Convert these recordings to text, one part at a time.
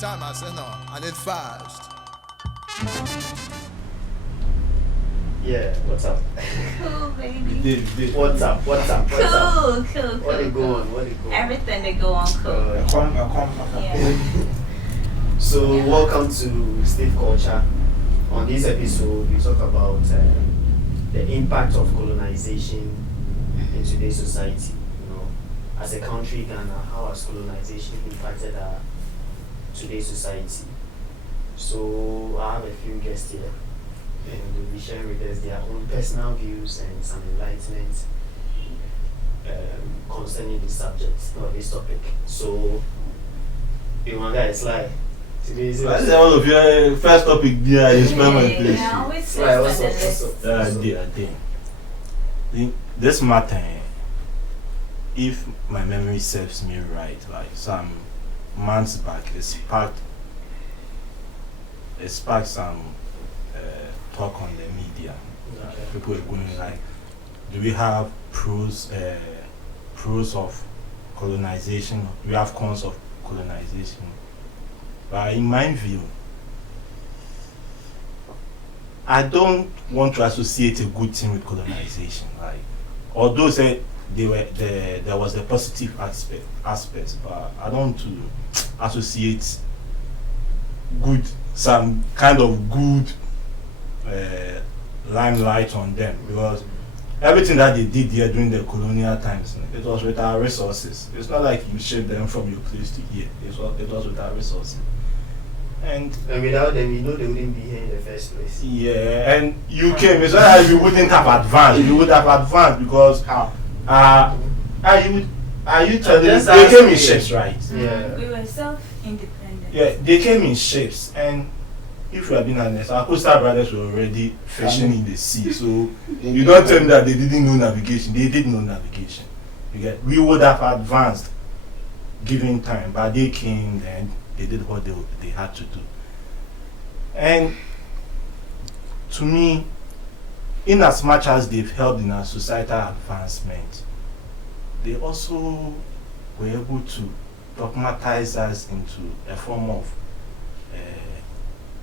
time I said no, I need fast. Yeah, what's up? Cool, baby. What's up? What's up? What's up? Cool. What they go on? What they go on? Everything that go on cool. Yeah. So, welcome to Steve Culture. On this episode, we talk about the impact of colonization in today's society. You know, as a country, Ghana, how has colonization impacted our today's society? So, I have a few guests here, and they'll be sharing with us their own personal views and some enlightenment concerning this subject or this topic. So, one guy is like. That's one of your first topic there. You spend my place. I always say Right, what's up? I think this matter, if my memory serves me right, like some months back, it sparked some talk on the media. Okay. People were going like, do we have pros of colonization? Do we have cons of colonization? But in my view, I don't want to associate a good thing with colonization. Like, although say there was a positive aspect, but I don't want to associate some kind of good limelight on them, because everything that they did here during the colonial times, it was with our resources. It's not like you shipped them from your place to here. It was with our resources. And without them, you know they wouldn't be here in the first place. Yeah, and you came. It's not like you wouldn't have advanced. You would have advanced because are you telling me they came in ships, right? Yeah. We were self-independent. Yeah, they came in ships, and if we are being honest, our coastal brothers were already fishing in the sea. So you don't tell me that they didn't know navigation. They did know navigation. We would have advanced given time, but they came and they did what they had to do. And to me, in as much as they've helped in our societal advancement, they also were able to dogmatize us into a form of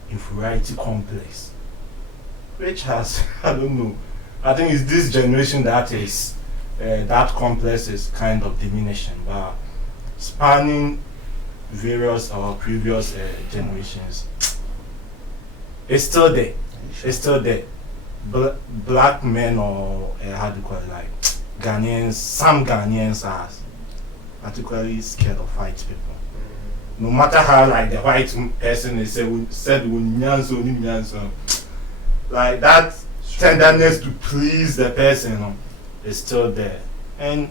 inferiority complex, which has, I don't know, I think it's this generation that is that complex is kind of diminishing, but spanning various or previous generations, it's still there. It's still there. Black men, or how do you call it, like Ghanaians, some Ghanaians are particularly scared of white people. No matter how like the white person is said like that tenderness to please the person is still there. And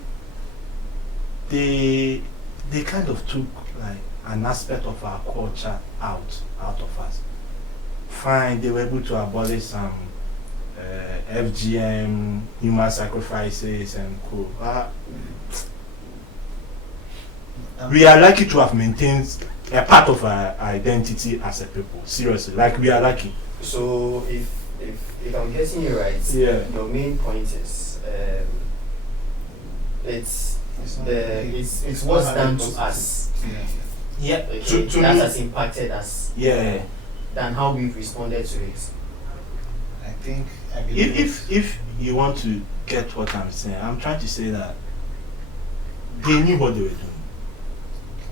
they kind of took like an aspect of our culture out of us. Fine, they were able to abolish some FGM, human sacrifices, and co. We are lucky to have maintained a part of our identity as a people. Seriously, like we are lucky. So if I'm getting you right, yeah, your main point is it's what's done to us. Yeah. Okay, To that me, has impacted us. Yeah. Than how we've responded to it. I believe if you want to get what I'm saying, I'm trying to say that they knew what they were doing.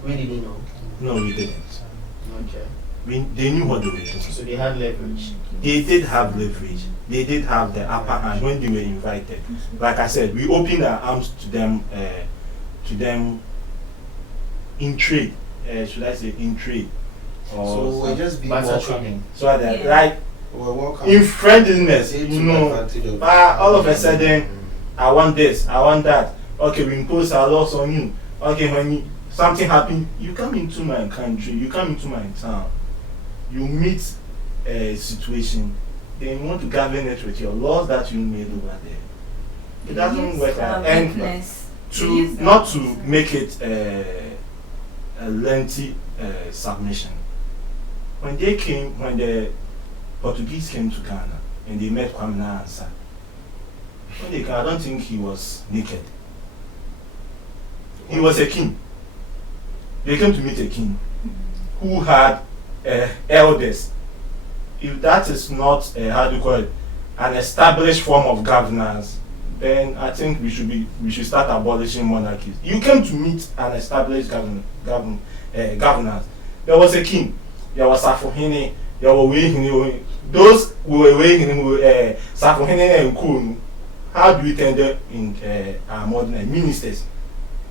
We didn't know. No, we didn't. Okay. They knew what they were doing. So they had leverage. They did have leverage. They did have the upper hand when they were invited. Like I said, we opened our arms to them in trade. Should I say in trade? so. We're just being welcoming. So that like We're welcoming. in friendliness, you know, all of a sudden, I want this, I want that. Okay, we impose our laws on you. Okay, when something happens, you come into my country, you come into my town, you meet a situation, then you want to govern it with your laws that you made over there. It doesn't work out. And not to make it a lengthy submission. When the Portuguese came to Ghana and they met Kwame Nkrumah, when they came, I don't think he was naked. He was a king. They came to meet a king. who had elders. If that is not how do you call it, an established form of governance, then I think we should start abolishing monarchies. You came to meet an established governance. There was a king, there was Safohene, there were Wehine. Those who were Wehine were Safohene and Kunu. How do we turn them in our modern ministers?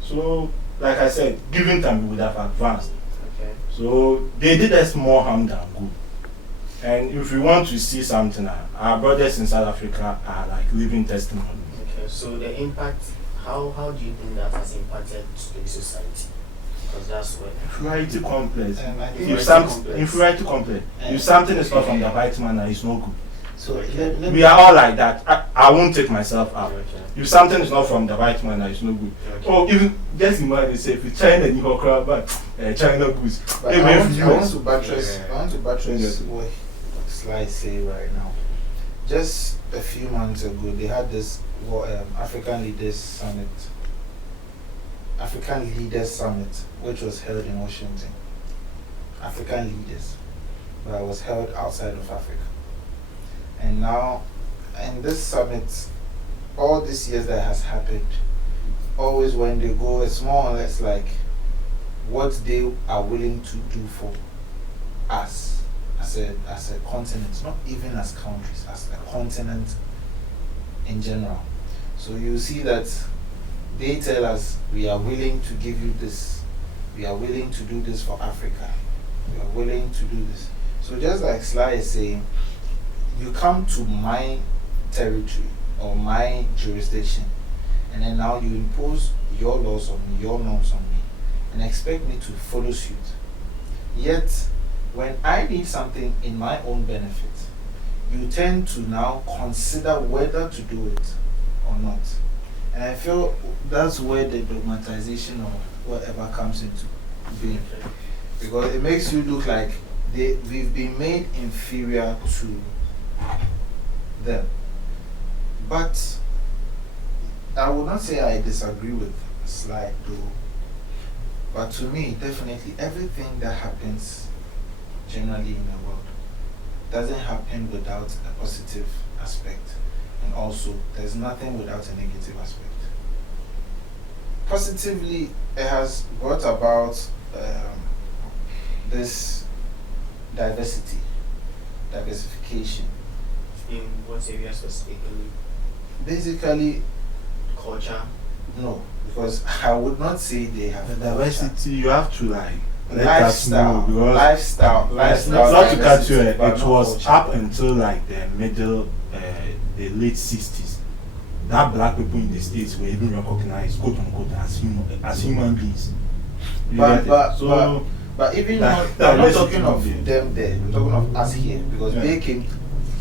So, like I said, given time we would have advanced. Okay. So they did us more harm than good. And if we want to see something, our brothers in South Africa are like living testimony. Okay, so the impact, how do you think that has impacted the society? Because that's where Inferiority complex. Inferiority Inferiority complex. If something is not from the white man, it's no good. So We are all like that. I won't take myself out. Okay. If something is not from the white man, it's no good. Okay. Or even just imagine, say, if China and you crowd back, China goose. But I want to buttress what Sly say right now. Just a few months ago, they had this African Leaders Summit, which was held in Washington. African leaders, but it was held outside of Africa. And now, in this summit, all these years that has happened, always when they go, it's more or less like what they are willing to do for us as a continent, not even as countries, as a continent in general. So you see that they tell us, we are willing to give you this, we are willing to do this for Africa, we are willing to do this. So just like Sly is saying, you come to my territory or my jurisdiction, and then now you impose your laws on me, your norms on me, and expect me to follow suit. Yet, when I need something in my own benefit, you tend to now consider whether to do it or not. And I feel that's where the dogmatization or whatever comes into being. Because it makes you look like we've been made inferior to them. But I would not say I disagree with Sly though. But to me, definitely everything that happens generally in the world doesn't happen without a positive aspect. And also, there's nothing without a negative aspect. Positively, it has brought about this diversification. in what area specifically? Basically, Culture. no, because I would not say they have The culture. diversity, you have to like let us know because lifestyle. not to cut you, diversity, but it not was culture. up until like the middle, the late 60s. That black people in the States were even recognized, quote unquote, as human beings. You get it? But even that I'm not diversity talking of them there, I'm talking of us here, because they came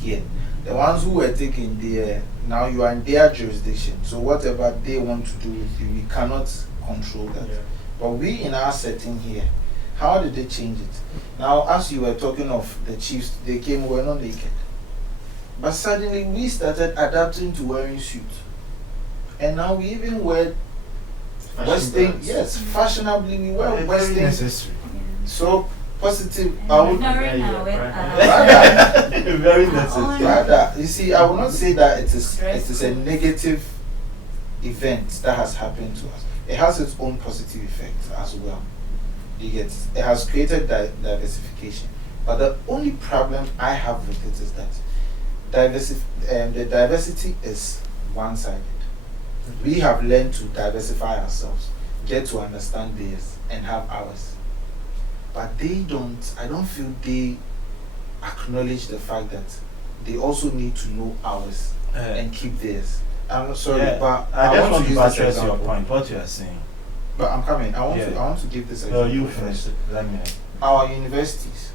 here. The ones who were taken there, now you are in their jurisdiction. So whatever they want to do with you, we cannot control that. Yeah. But we in our setting here, how did they change it? Now, as you were talking of the chiefs, they came, were not naked. But suddenly we started adapting to wearing suits. And now we even wear Western, yes, fashionably we wear Very Western. necessary. So positive, I would Very Very necessary. rather, you see, I will not say that it is a negative event that has happened to us. It has its own positive effects as well. You get, it has created diversification. But the only problem I have with it is that the diversity is one-sided. We have learned to diversify ourselves, get to understand theirs, and have ours. But they don't, I don't feel they acknowledge the fact that they also need to know ours and keep theirs. I'm sorry, Yeah, but I just want to use this buttress your example. point, what you are saying. But I'm coming. I Yeah. want to give this So example. you finish it. Let me. Our universities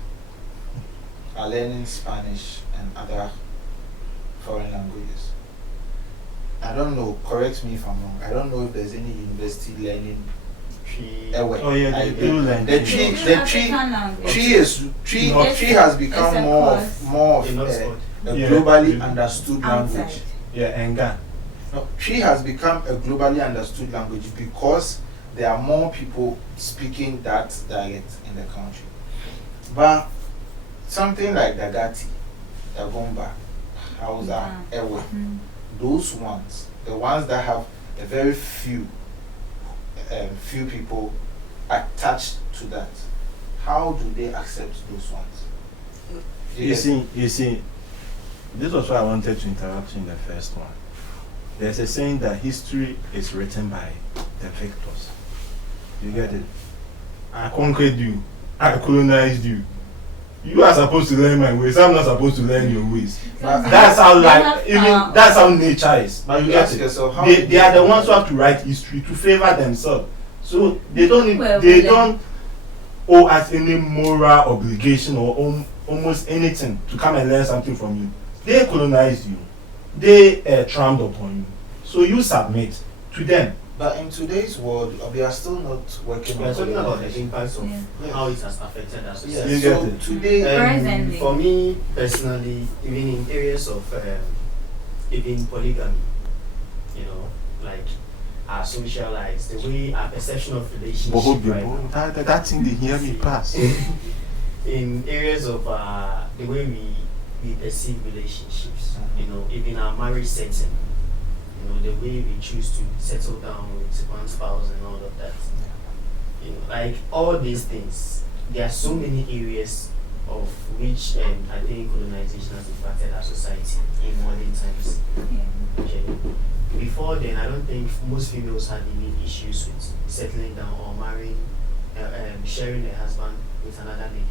are learning Spanish and other foreign languages. I don't know, correct me if I'm wrong. I don't know if there's any university learning Oh yeah, they do learn. the tree has become more of a globally understood language. Yeah, Enga. No, tree has become a globally understood language because there are more people speaking that dialect in the country. But something like Dagati, Dagomba, Hausa, Ewe, those ones, the ones that have a very few people attached to that, how do they accept those ones? You see, this was why I wanted to interrupt you in the first one. There's a saying that history is written by the victors. You get it? I conquered you. I colonized you. You are supposed to learn my ways. I'm not supposed to learn your ways. That's how that's how nature is. But you get it? Yourself, They are the ones who have to write history to favor themselves. So they don't owe us any moral obligation or almost anything to come and learn something from you. They colonized you. They trampled upon you. So you submit to them. But in today's world, we are still not working on talking about the impacts of how it has affected us. Yes. So today, for me personally, even in areas of even polygamy, you know, like our social lives, the way our perception of relationship that thing they hear me pass. in areas of the way we perceive relationships, you know, even our marriage setting, you know, the way we choose to settle down with one spouse and all of that. You know, like all these things, there are so many areas of which I think colonization has impacted our society in modern times. Okay. Before then, I don't think most females had any issues with settling down or marrying, sharing a husband with another lady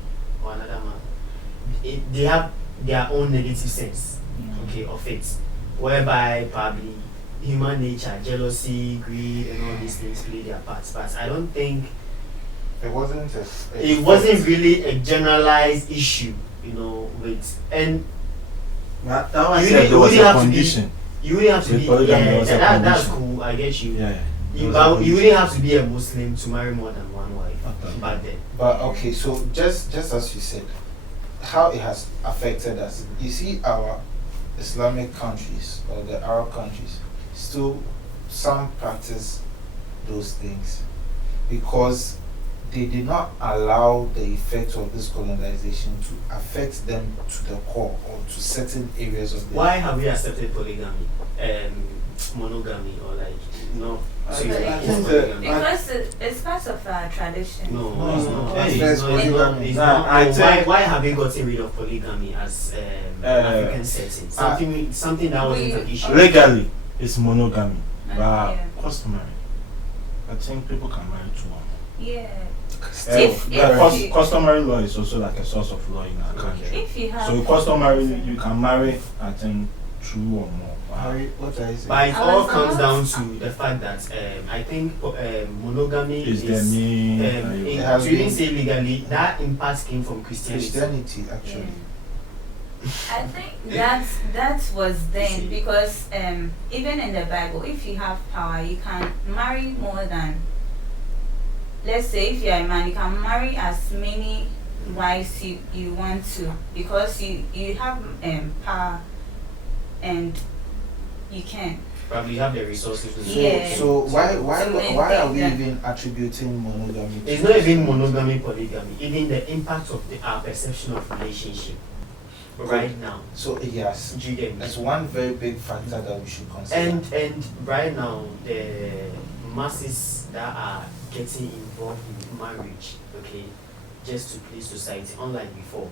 or another man. They have their own negative sense, okay, of it, whereby probably human nature, jealousy, greed, and all these things play their parts. But I don't think it wasn't really a generalized issue, you know, with and that one said there was a condition. You wouldn't have to be that's cool, I get you. You wouldn't have to be a Muslim to marry more than one wife back then. But okay, so just as you said, how it has affected us. You see, our Islamic countries or the Arab countries still some practice those things because they did not allow the effect of this colonization to affect them to the core or to certain areas of their Why have we accepted polygamy, monogamy, or like because it's part of our tradition. No, it's not. Why have we gotten rid of polygamy as an African setting? Something that wasn't an issue. Legally, it's monogamy, but customary. I think people can marry two or more. Yeah. Customary law is also like a source of law in our country. If you have so customary, you can marry, I think, two or more. What I say? But it all comes down to the fact that I think monogamy is the main. We didn't say legally. That impact came from Christianity, actually. I think that was then because even in the Bible, if you have power, you can marry more than. Let's say if you are a man, you can marry as many wives you want to because you have power and you can. Probably you have the resources. So why are we even attributing monogamy? It's not even monogamy, polygamy. Even the impact of our perception of relationship right now. So yes, that's one very big factor that we should consider. And right now the masses that are getting involved in marriage, okay, just to please society, unlike before.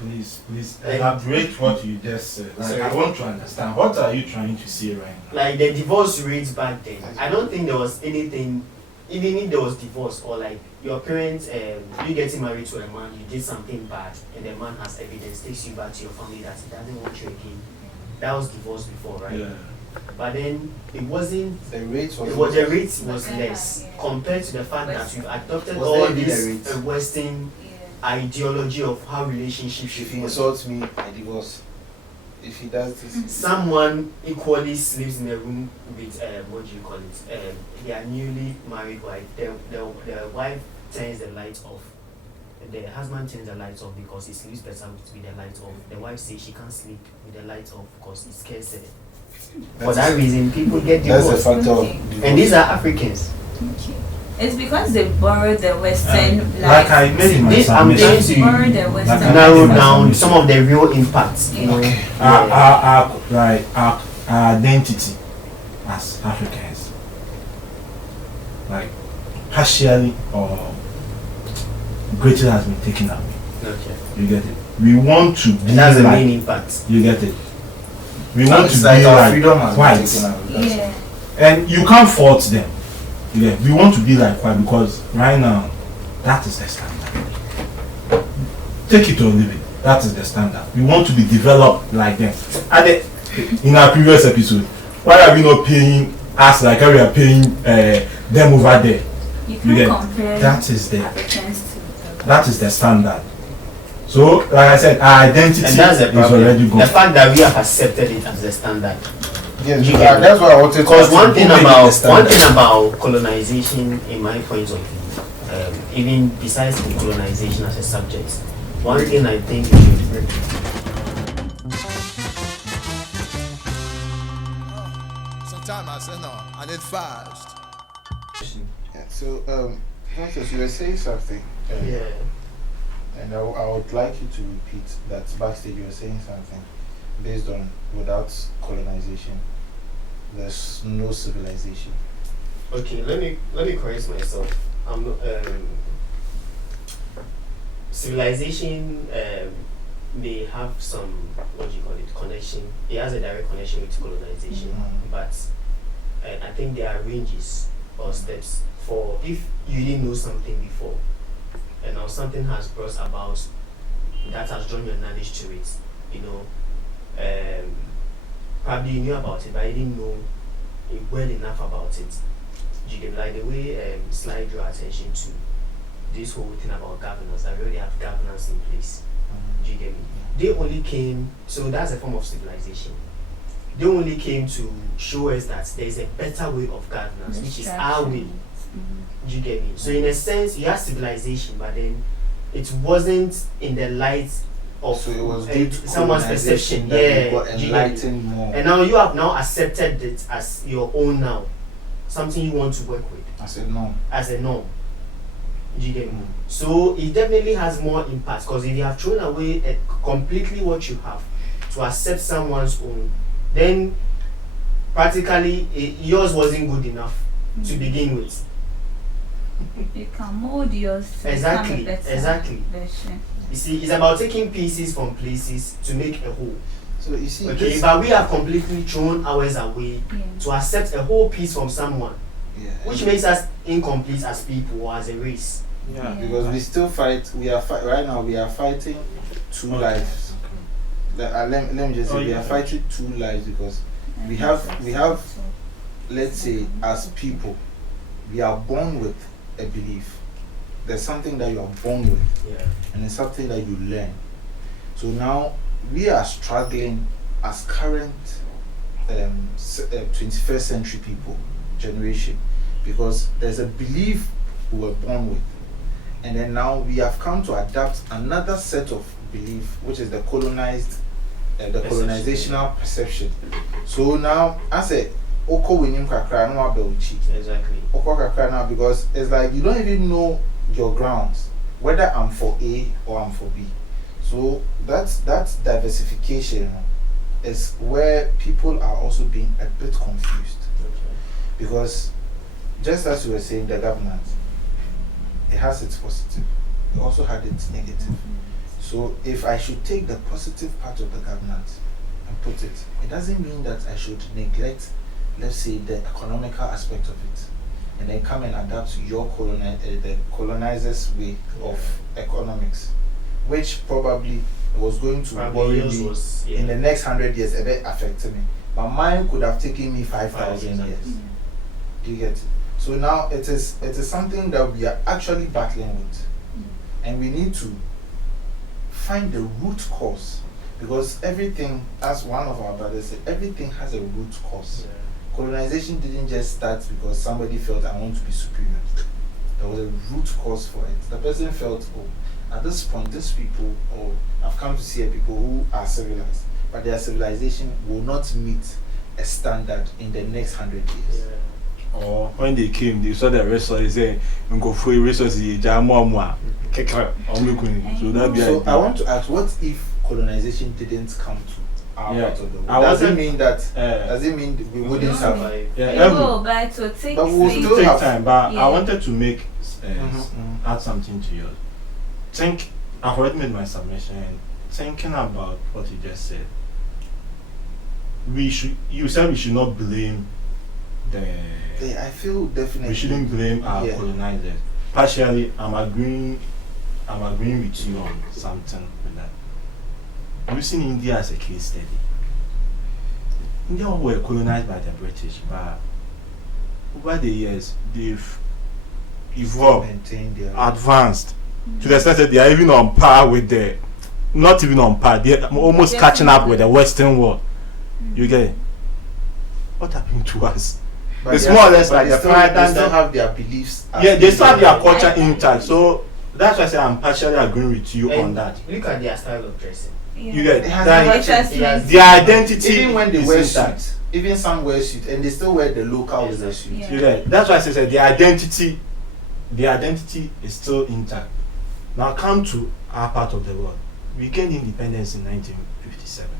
Please elaborate what you just said. I want to understand. What are you trying to say right now? Like the divorce rates back then, I don't think there was anything, even if there was divorce or like your parents, you getting married to a man, you did something bad, and the man has evidence, takes you back to your family that he doesn't want you again. That was divorce before, right? Yeah. But then it wasn't. The rate was less compared to the fact that we've adopted all this Western ideology of how relationships should be. If he insults me, I divorce. If he does this, someone equally sleeps in a room with what do you call it? They are newly married wife. The wife turns the lights off. The husband turns the lights off because he sleeps better with the lights off. The wife says she can't sleep with the lights off because it scares her. For that reason, people get divorced. That's a factor. And these are Africans. It's because they borrowed the Western like I made in my I'm trying submission. They borrowed the to Western. narrow down some of the real impacts. You know. Okay. Our identity as Africans, like partially or greatly has been taken away. Okay. You get it? We want to be And that's the like, main impact. you get it? We want to It's be like our like freedom has been whites. taken away. That's Yeah. And you can't fault them. Yeah, we want to be like white because right now, that is the standard. Take it or leave it. That is the standard. We want to be developed like them. And in our previous episode, why are we not paying us like how we are paying them over there? You You can't get compare that is the Africans to that is the standard. So, like I said, our identity And that's the is problem. already The gone. fact that we have accepted it as the standard. Yes, You yeah, get it. that's what I wanted to Because ask. one Who thing made it the about standard? colonization, in my point of view, even besides the colonization as a subject, one thing I think we should bring. Sometimes I say no, I need fast. Yeah, so, Francis, you were saying something. And I would like you to repeat that backstage you were saying something based on without colonization, there's no civilization. Okay, let me correct myself. I'm not, civilization may have some, what do you call it, connection. It has a direct connection with colonization, but I think there are ranges or steps for if you didn't know something before, and now something has brought about that has drawn your knowledge to it. You know, probably you knew about it, but you didn't know well enough about it. You get like the way slide draw attention to this whole thing about governance. That we already have governance in place. Do you get me? They only came, so that's a form of civilization. They only came to show us that there is a better way of governance, which is our way. Do you get me? So in a sense, you have civilization, but then it wasn't in the light of So it was due to someone's colonization perception. that Yeah, we got do you get me? enlightened more. And now you have now accepted it as your own now, something you want to work with I said no. as a norm. Do you get me? So it definitely has more impact because if you have thrown away completely what you have to accept someone's own, then practically yours wasn't good enough to begin with. You can mold yours to Exactly, become a better exactly. version. You see, it's about taking pieces from places to make a whole. So you see, Okay, this, but we have completely thrown ours away Yeah. to accept a whole piece from someone, yeah, which makes us incomplete as people or as a race. Yeah. because we still fight. We are right now. We are fighting two lives. Let me just say we are fighting two lives because we have let's say as people we are born with a belief. There's something that you are born with, Yeah. and it's something that you learn. So now we are struggling as current 21st century people generation because there's a belief we were born with, and then now we have come to adapt another set of belief, which is the colonized, the colonizational perception. So now I say, "Oko winim kakra no abeuchi." Exactly. Oko kakra now because it's like you don't even know your grounds, whether I'm for A or I'm for B. So that's diversification is where people are also being a bit confused because just as you were saying, the government, it has its positive, it also had its negative. So if I should take the positive part of the government and put it, it doesn't mean that I should neglect, let's say, the economical aspect of it, and then come and adapt your the colonizers' way of economics, which probably was going to worry yours me was, yeah. in the next 100 years, a bit affect me. But mine could have taken me 5,000 years. Do you get it? So now it is something that we are actually battling with, and we need to find the root cause because everything, as one of our brothers said, everything has a root cause. Yeah. Colonization didn't just start because somebody felt I want to be superior. There was a root cause for it. The person felt, oh, at this point, these people, or I've come to see people who are civilized, but their civilization will not meet a standard in the next 100 years. Yeah. or when they came, they saw the resources. They say, "Go for resources, jamwa." So that be So idea. I want to ask, what if colonization didn't come to our part of the world? I Does it wasn't- mean that? Does it mean we wouldn't No. survive? Yeah, It every- will, but it will take But we'll space. still take have- time, but Yeah. I wanted to make Mhm. add something to yours. Think I've already made my submission. Thinking about what you just said, you said we should not blame the. Yeah, I feel definitely. We shouldn't blame our Yeah. colonizers. Partially, I'm agreeing with you on something with that. Using India as a case study. India were colonized by the British, but over the years they've evolved, Maintain their advanced to the extent that they are even on par with the, not even on par, they're almost Yes, catching up no. with the Western world. You get it? What happened to us? But It's they more are- or less but like they the still, paradigm they still that- have their beliefs. as Yeah, they still have their Indian. culture intact. So that's why I say I'm partially agreeing with you on And that. look at their style of dressing. Yeah. You get It has that- never It has It has- been- their identity Even when they is wear intact. suits, even some wear suits, and they still wear the local Yes, with the sir. suit. Yeah. You get that's why I say the identity is still intact. Now come to our part of the world. We gained independence in 1957.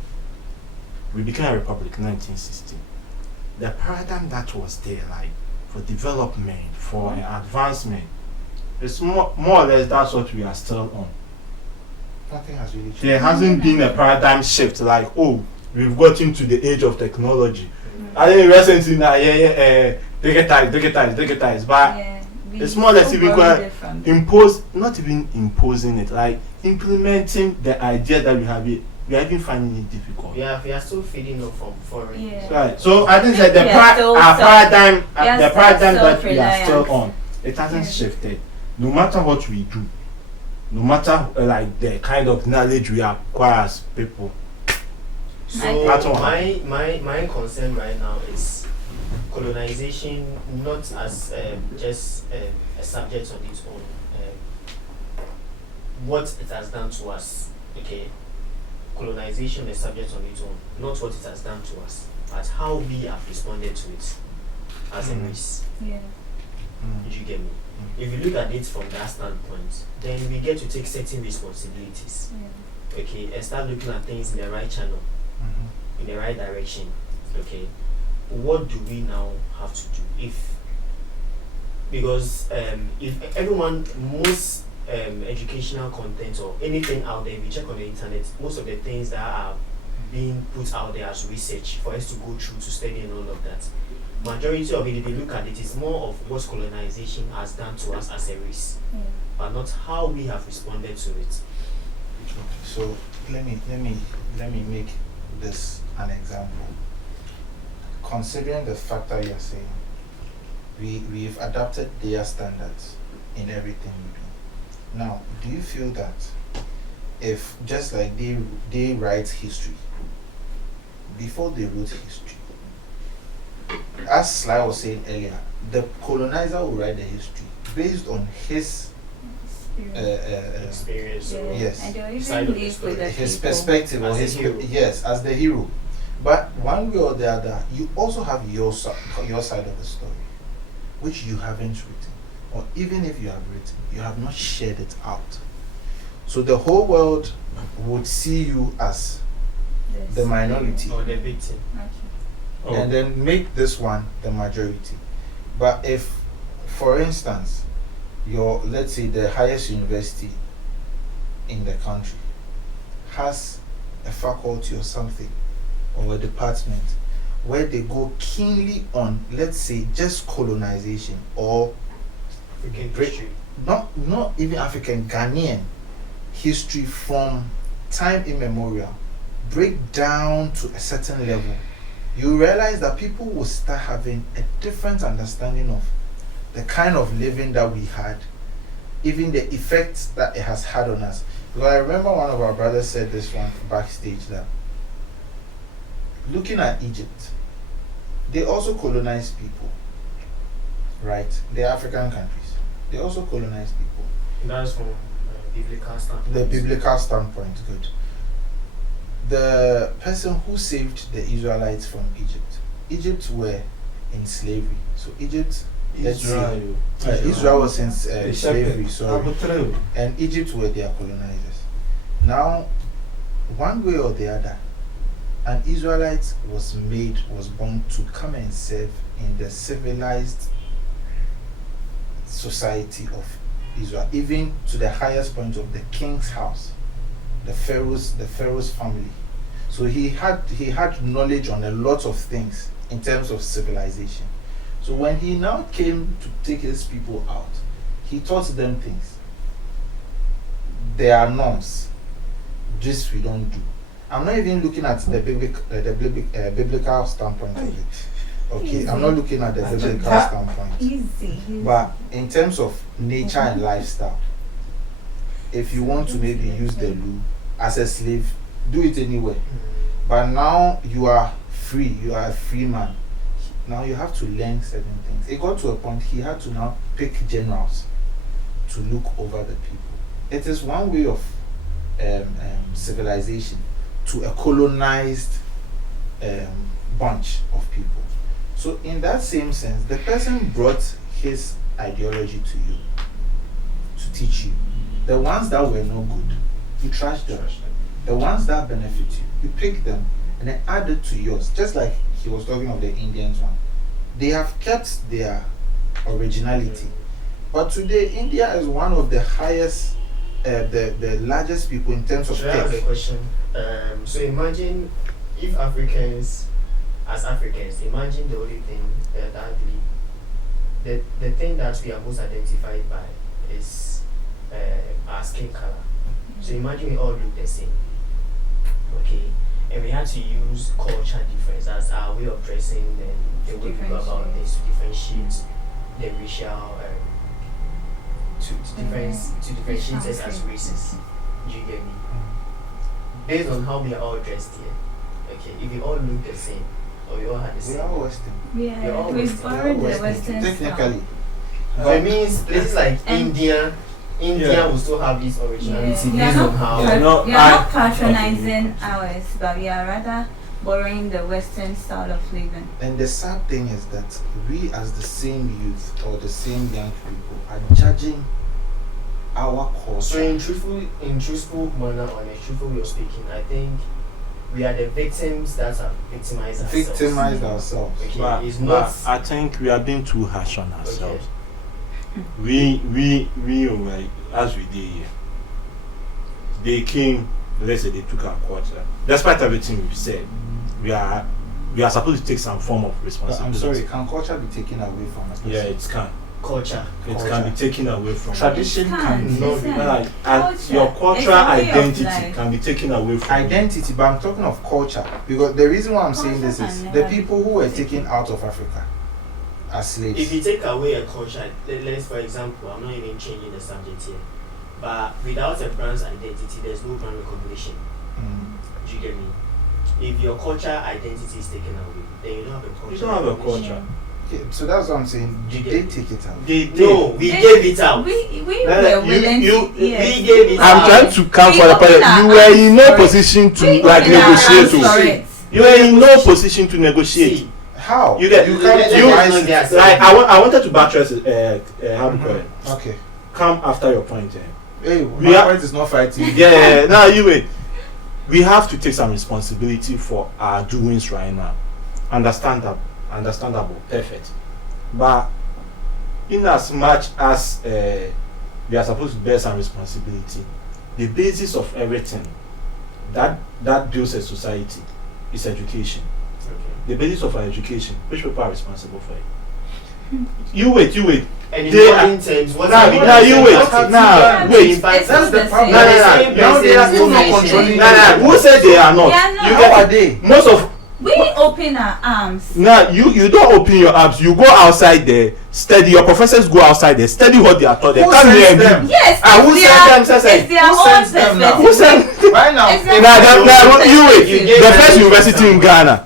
We became a republic in 1960. The paradigm that was there, like for development, for advancement, it's more or less that's what we are still on. Nothing has really changed. There hasn't been a paradigm shift like, oh, we've gotten to the age of technology. I think recently now, digitize, but Yeah, we it's more or less so even borrowed quite it from them. not even imposing it, like implementing the idea that we have it. We are even finding it difficult. We are still feeding off from foreign. Yeah. Right. So I think that We are still our paradigm, we are the still paradigm that we are self-reliant. still on, it hasn't Yeah. shifted. No matter what we do, no matter like the kind of knowledge we acquire as people. So That's all. my concern right now is colonization not as just a subject on its own. What it has done to us, okay? Colonization is subject on its own, not what it has done to us, but how we have responded to it as a race. Yeah. Did you get me? If you look at it from that standpoint, then we get to take certain responsibilities, Yeah. okay, and start looking at things in the right channel, Mhm. in the right direction, okay. What do we now have to do? Because if everyone, most educational content or anything out there, if you check on the internet, most of the things that are being put out there as research for us to go through to study and all of that, majority of it, if you look at it, is more of what colonization has done to us as a race, Yeah. but not how we have responded to it. So let me make this an example. Considering the fact that you're saying we've adapted their standards in everything we do. Now, do you feel that if just like they write history, before they wrote history, as Sly was saying earlier, the colonizer will write the history based on his Experience. Yeah. or Yes. And they'll Side even of the live with story. the his people. perspective or As a his hero. yes, as the hero. But one way or the other, you also have your side of the story, which you haven't written, or even if you have written, you have not shared it out. So the whole world would see you as the minority, Or the victim. Okay. and then make this one the majority. But if, for instance, your, let's say, the highest university in the country has a faculty or something, or a department where they go keenly on, let's say, just colonization, or African Break- history. not even African, Ghanaian history from time immemorial, break down to a certain level, you realize that people will start having a different understanding of the kind of living that we had, even the effects that it has had on us. Because I remember one of our brothers said this one backstage, that looking at Egypt, they also colonized people, right? The African countries, they also colonized people. That's from biblical standpoint. The biblical standpoint, good. The person who saved the Israelites from Egypt were in slavery. So Egypt, let's see, Israel. Israel was in slavery, sorry, and Egypt were their colonizers. Now, one way or the other, an Israelite was born to come and serve in the civilized society of Israel, even to the highest point of the king's house, the Pharaoh's family. So he had knowledge on a lot of things in terms of civilization. So when he now came to take his people out, he taught them things. There are norms. This we don't do. I'm not even looking at the biblical standpoint of it. Okay, Easy. I'm not looking at the biblical standpoint. Easy. But in terms of nature and lifestyle, if you want to maybe use the loo as a slave, do it anyway. But now you are free, you are a free man. Now you have to learn certain things. It got to a point he had to now pick generals to look over the people. It is one way of civilization to a colonized bunch of people. So in that same sense, the person brought his ideology to you to teach you. The ones that were no good, you trash them. The ones that benefit you pick them and then add it to yours. Just like he was talking of the Indians one. They have kept their originality. But today, India is one of the highest, the largest people in terms of Should I ask a tech. question? So imagine if Africans, as Africans, imagine the only thing the thing that we are most identified by is our skin color. So imagine we all look the same. Okay, and we had to use culture difference as our way of dressing and the way we go about things to differentiate the racial to differentiate us as races. Do you get me? Based on how we are all dressed here. Okay, if we all look the same or we all had the We same. are Western. Yeah, You're all we've Western. borrowed the Western. Western Technically. So it means places like And- India Yeah. will still have this originality We are based not, on how. Yeah, no, we are not I- patronizing ours, but we are rather borrowing the Western style of living. And the sad thing is that we, as the same youth or the same young people, are judging our culture. So in truthful manner, on a truthful way of speaking, I think we are the victims that have victimized ourselves. Victimized ourselves. Okay, But, it's but not. I think we are being too harsh on ourselves. Okay. We like, as we did here, they came, let's say they took our culture. Despite everything we've said, we are supposed to take some form of But responsibility. I'm sorry, can culture be taken away from a person? Yeah, it can. Culture. It Culture. can be taken away from Tradition can no, Listen, Like, culture your is cultural a way of identity life. can be taken away from you. Identity, but I'm talking of culture. Because the reason why I'm saying Culture this is can the never people be who were taken. taken out of Africa as slaves. If you take away a culture, let's for example, I'm not even changing the subject here, but without a brand's identity, there's no brand recognition. Mm. Do you get me? If your culture identity is taken away, then you don't have a culture. You don't have a recognition. culture. Okay, so that's what I'm saying. You Did get they me? take it out? They did. No, we They- gave it out. We No, were you- willing you- to. Yes. we gave it I'm out. trying to come We for the open point. our You were in hands no for it. position to We like open our negotiate. hands To. for it. You were in no position to negotiate. See, How? You get- you you- can't let- you- let's advise not get it. Like I wanted to buttress how do you call it? Okay. Come after your point. Hey, We my are- point is not fighting. Yeah. Now you wait. We have to take some responsibility for our doings right now. Understandable, perfect. But in as much as we are supposed to bear some responsibility, the basis of everything that builds a society is education. okay. The basis of our education, which people are responsible for it. You wait. And in They modern terms, what Now, are we now you doing? wait. What are we Now, doing? wait. In fact, That's the It's problem. the same. Now they are still not It's the controlling. same. them. Who said they are not? They are not. You How get are they? most of We open our arms. now you don't open your arms. You go outside there, study. Your professors go outside there, study what they are taught. They Who come here sends and them? do. Yes, Ah, who it's sent their- them, Sese? It's their Who own sends them now? perspective. Who sent? Right now, Exactly. Now, you wait. You The gave them first university in some- Ghana.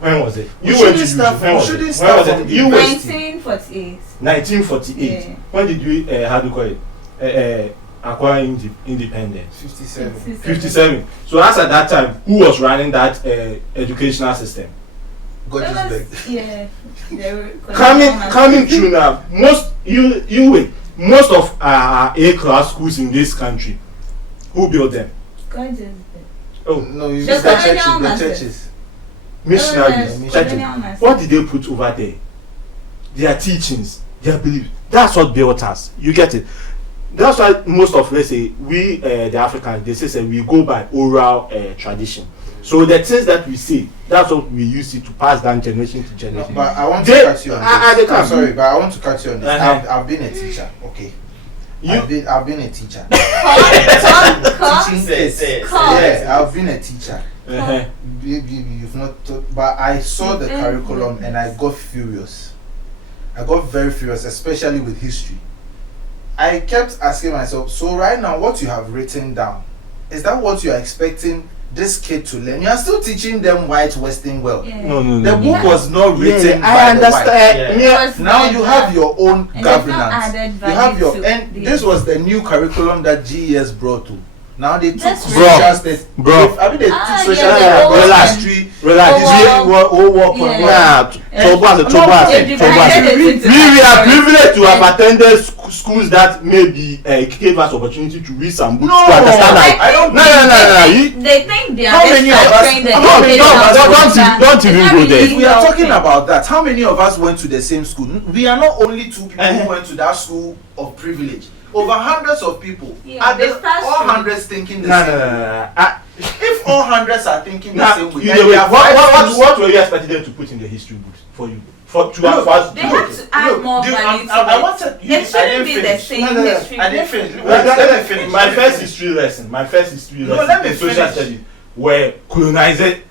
When was it? We You shouldn't went to start- when we was shouldn't it? When start was from it? You went. 1948. 1948. Yeah. When did we how do you call it? Acquire independence? 57. 57. So as at that time, who was running that educational system? God just Because, begged. yeah, they were Coming through now, most of A-class schools in this country, who built them? God just Oh, No, you The use the colonial churches. The masters. churches. missionaries, Colonial churches. masters. What did they put over there? Their teachings, their beliefs. That's what built us. You get it? That's why most of, let's say, we the Africans, they say we go by oral tradition. So the things that we say, that's what we use it to pass down generation to No, generation. but I want to cut you on this. they I'm sorry, but I want to cut you on this. Uh-huh. I've been a teacher. Okay. You- I've been a teacher. Call. Teaching kids. Call. Yeah, I've been a teacher. Uh-huh. You've not taught, but I saw the curriculum and I got furious. I got very furious, especially with history. I kept asking myself, so right now what you have written down, is that what you are expecting this kid to learn? You are still teaching them white Western world. Yeah. No. The book was not written by I the white. understand. It was Now like you that. have your own And there's no governance. added You have value your to and the- this was the new curriculum that GES brought to. Now they took That's social right. studies. Bro. I mean they took Ah, social yeah, studies, the relax. history, Relax. Yeah. Nah, They divided it into we are categories. privileged to have attended schools that maybe gave us opportunity to read some books No, to understand that. I don't. No. They think they How are many of extra us- trained. how many of us- don't even go there. If we are talking about that, how many of us went to the same school? We are not only two people who went to that school of privilege. Over hundreds of people. Yeah, Are they the, start all to- hundreds thinking the No. same way? If all hundreds are thinking the Now, same way, you then know, there are five schools- what were you expecting them to put in the history books for you? For us They to have to add Look, more dude, value to I it. wanted you. It I shouldn't didn't be the finish. same No, history. I didn't finish. Wait, let me finish. my Let me first finish. history lesson No, let me in social finish. studies were You said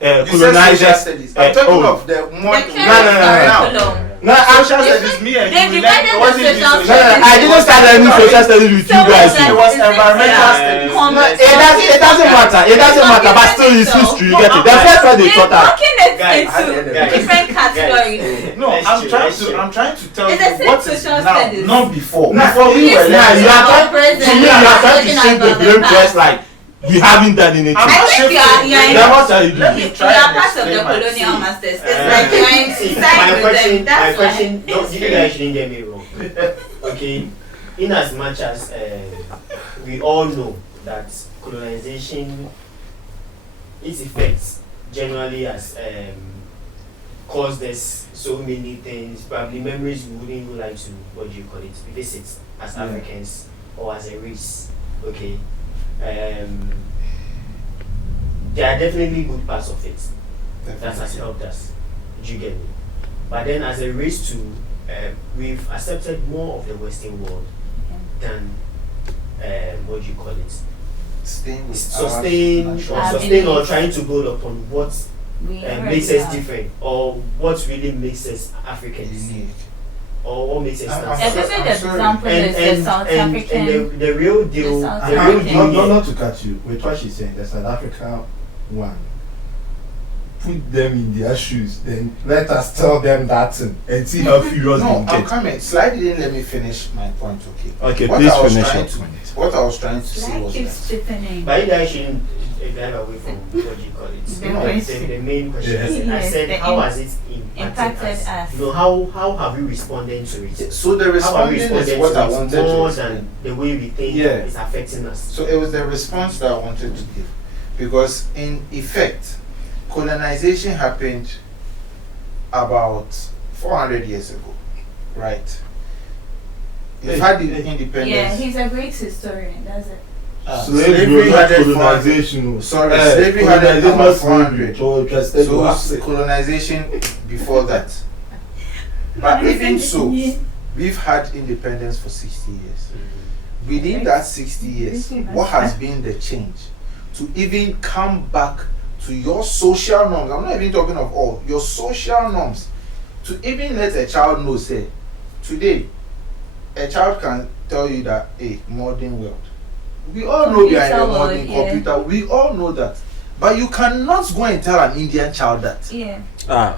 social studies. I'm talking of the more. The no. curriculum. No, Social They- studies. Me and they you divided the wasn't even social social I didn't start any social studies with So you guys. it's like- It was Is it environmental fair? studies. Come- It doesn't matter. It doesn't matter. But still, it's history. You get it. The first one they They're taught us. knocking it Guys, into guys, different categories. No, I'm trying to tell It's you the same what is social now, studies. not before. Nah, Before we Yes, were Nah, learning. you are Our trying president to me. You are trying to is shift the talking blame about to us like we haven't done anything. I'm I not think you are shifting. in Then what are you Let doing? me You try are and part of the explain my colonial see. masters. It's like you are See, inside my with question, them. That's my question, why. don't, you guys shouldn't get me wrong. Okay, in as much as we all know that colonization, its effects generally has caused us so many things, probably memories we wouldn't even like to, what do you call it, visit as Africans or as a race. Okay, there are definitely good parts of it that has helped us. Do you get me? But then as a race too, we've accepted more of the Western world than what do you call it? Staying with Sustain or trying to build upon what We makes already us are. different, or what really makes us Africans, unique. or what makes us I'm A stand sorry. out. vivid I'm sorry. example is the South African. and the real deal, South the real African. deal here- Not to cut you, with what she's saying, the South African one. Put them in their shoes, then let us tell them that thing and see how furious No, they I'm get. coming. Slide didn't let me finish my point, okay? Okay, What please I was finish trying your to- point. What I was trying to say Like was keeps that. deepening. But you guys shouldn't drive away from what do you call it? The No, question. the main question. Yes. I Yes, said, the how im- has it impacted impacted us. You know, how have we responded to it? So the How have we responding responded is what to I it wanted to more explain. than the way we think Yeah. it's affecting us? So it was the response that I wanted to give. Because in effect, colonization happened about 400 years ago, right? You've had the independence. Yeah, he's a great historian. That's it. Slavery had it colonization. Sorry, slavery had it colonization about was 400. So interested to So ask. colonization before that. But even so, we've had independence for 60 years. Within that 60 years, what has been the change to even come back to your social norms? I'm not even talking of all your social norms. To even let a child know, say, today, a child can tell you that, hey, modern world. We all know we are in a Computer modern world, yeah. computer. We all know that. But you cannot go and tell an Indian child that. Yeah.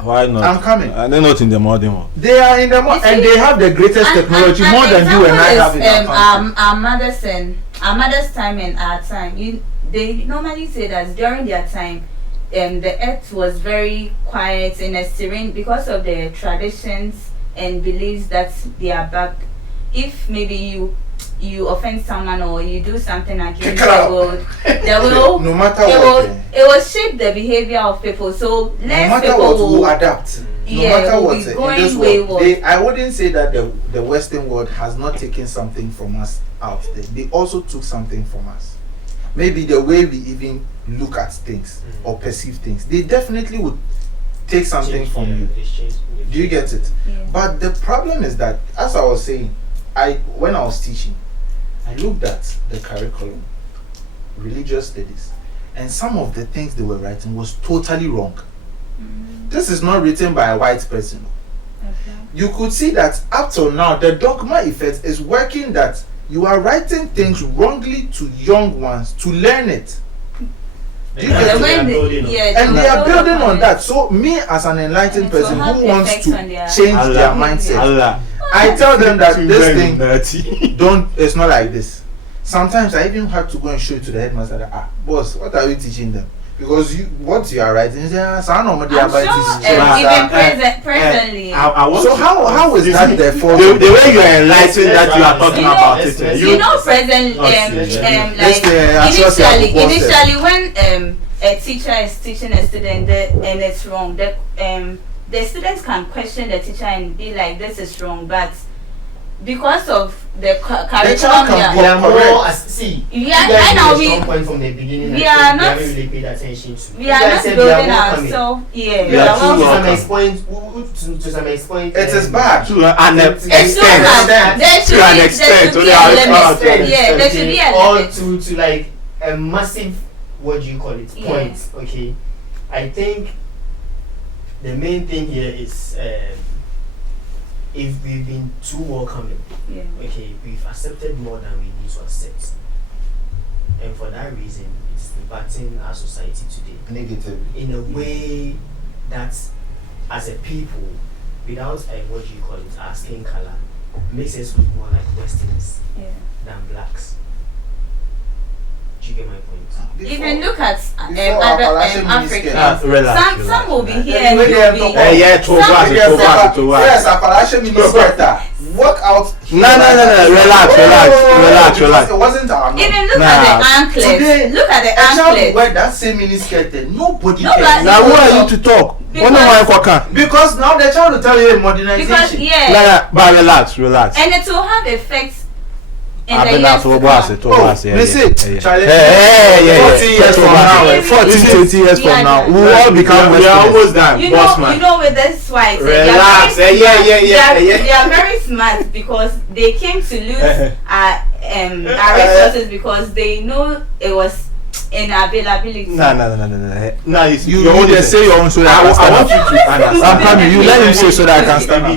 Why not? I'm coming. They're not in the modern world. They are in the You and see, they have the greatest technology more than you and I have in our country. Our mother's time and our time. They normally say that during their time, the earth was very quiet and a serene because of the traditions and beliefs that they are back. If maybe you offend someone or you do something against the world, they will no matter it what, it will shape the behavior of people. So no less matter people what, will will adapt. No yeah, matter will what, be in this going world, wayward. I wouldn't say that the Western world has not taken something from us out there. They also took something from us. Maybe the way we even look at things or perceive things, they definitely would take something from you. Do you get it? Yeah. But the problem is that, as I was saying, when I was teaching, I looked at the curriculum, religious studies, and some of the things they were writing was totally wrong. This is not written by a white person. Okay. You could see that up till now, the dogma effect is working, that you are writing things wrongly to young ones to learn it. Do you get it? And they are building on that. So me, as an enlightened person who wants to change their mindset, I tell them that this thing it's not like this. Sometimes I even have to go and show it to the headmaster that, boss, what are you teaching them? Because what you are writing is even presently. So how is that the fault? The way you are enlightened that you are talking about it. Initially when a teacher is teaching a student and it's wrong, the students can question the teacher and be like, this is wrong, but because of the curriculum, we are more see. I know we point from the beginning. We are not really paid attention to. We are not building ourselves. Yeah, we are to some extent. To some extent, it is bad. To an extent. To an extent. Yeah, there should be a limit. Or to like a massive, what do you call it? Point. Okay, I think the main thing here is. If we've been too welcoming, okay, we've accepted more than we need to accept, and for that reason, it's impacting our society today negatively in a way that, as a people, without what do you call it, our skin color, makes us look more like Westerners than blacks. Do you get my point? Even look at other Africans. Some will be here and will be. Yes, Appalachian minister. Work out. No. Relax. Even look at the anklets. Look at the anklets. Wear that same miniskirt. Nobody cares. Now who are you to talk? Because now they're trying to tell you modernization. But relax. And it will have effects. I've been out to Charlie, 14 years from now, 20 years from now, we will all become Westerners. We are almost done. You know, with this white, relax. They are very smart because they came to lose our resources because they know it was in availability. No. You say your own so that I want you to understand. I'm coming. You let him say so that I can stand up.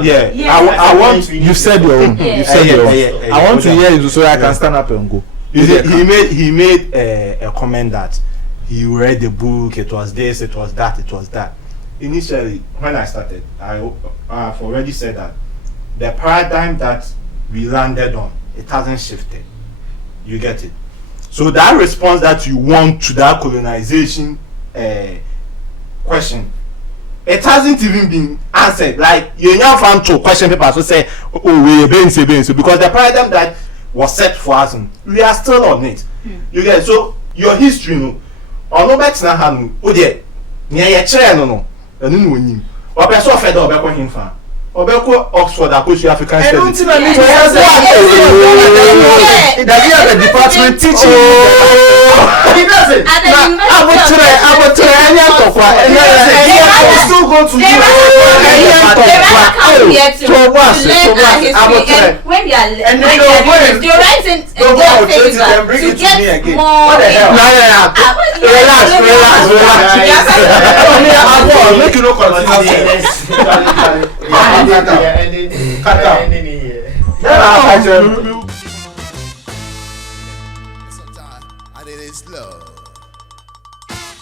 I want. You said your own. You said your own. I want to hear you so that I can stand up and go. He made a comment that he read the book. It was this. It was that. Initially, when I started, I've already said that the paradigm that we landed on, it hasn't shifted. You get it? So that response that you want to that colonization question, it hasn't even been answered. Like you have found to question papers to say, we say because the paradigm that was set for us, we are still on it. You get it? So your history, no, or no back na hand, there, near your chair, no, and no one, or best of Fed or back on him fan. Obeko Oxford approach African studies. Does he have a department teaching? He doesn't. I will still go to when they are writing to get more. Relax.